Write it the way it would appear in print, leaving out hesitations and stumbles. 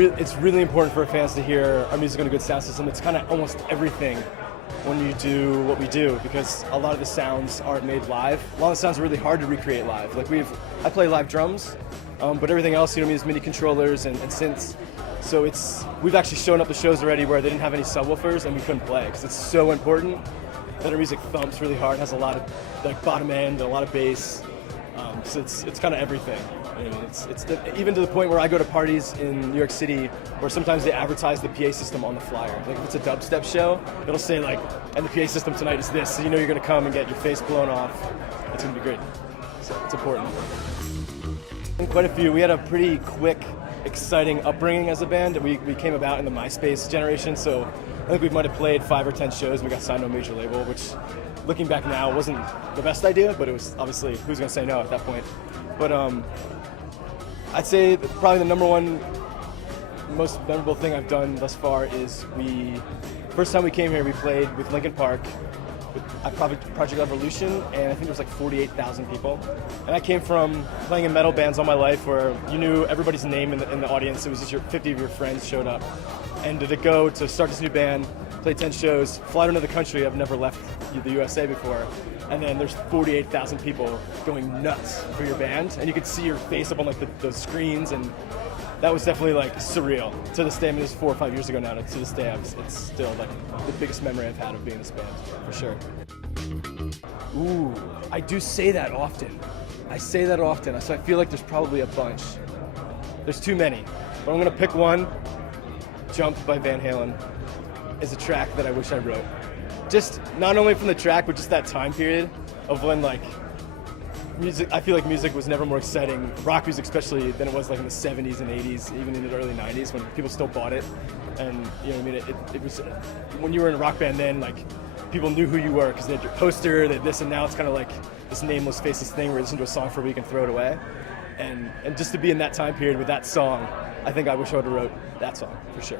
it's really important for fans to hear our music on a good sound system. It's kind of almost everything when you do what we do, because a lot of the sounds aren't made live. A lot of the sounds are really hard to recreate live. Like I play live drums, but everything else, you know, is MIDI controllers and synths. So we've actually shown up to shows already where they didn't have any subwoofers and we couldn't play, because it's so important that our music thumps really hard, has a lot of like bottom end, a lot of bass. So it's kind of everything. I mean, even to the point where I go to parties in New York City where sometimes they advertise the PA system on the flyer. Like if it's a dubstep show, it'll say like, and the PA system tonight is this, so you know you're gonna come and get your face blown off. It's gonna be great. So it's important. And quite a few. We had a pretty quick, exciting upbringing as a band. We came about in the MySpace generation, so I think we might have played 5 or 10 shows. We got signed to a major label, which looking back now wasn't the best idea, but it was obviously, who's gonna say no at that point? But I'd say that probably the number one most memorable thing I've done thus far is first time we came here, we played with Linkin Park at Project Evolution, and I think there was like 48,000 people. And I came from playing in metal bands all my life where you knew everybody's name in the audience. It was just 50 of your friends showed up. And to go to start this new band, play 10 shows, fly to another country, I've never left the USA before, and then there's 48,000 people going nuts for your band, and you could see your face up on like the screens, and that was definitely like surreal. To this day, I mean, this was 4 or 5 years ago now, to this day it's still like the biggest memory I've had of being in this band, for sure. Ooh, I do say that often. So I feel like there's probably a bunch. There's too many, but I'm gonna pick one. Jump by Van Halen is a track that I wish I wrote. Just not only from the track, but just that time period of when like music, I feel like music was never more exciting, rock music especially, than it was like in the 70s and 80s, even in the early 90s when people still bought it. And you know, I mean, it was, when you were in a rock band then, like people knew who you were because they had your poster, they had this, and now it's kind of like this nameless, faceless thing where you listen to a song for a week and throw it away. And just to be in that time period with that song, I think I wish I would have wrote that song, for sure.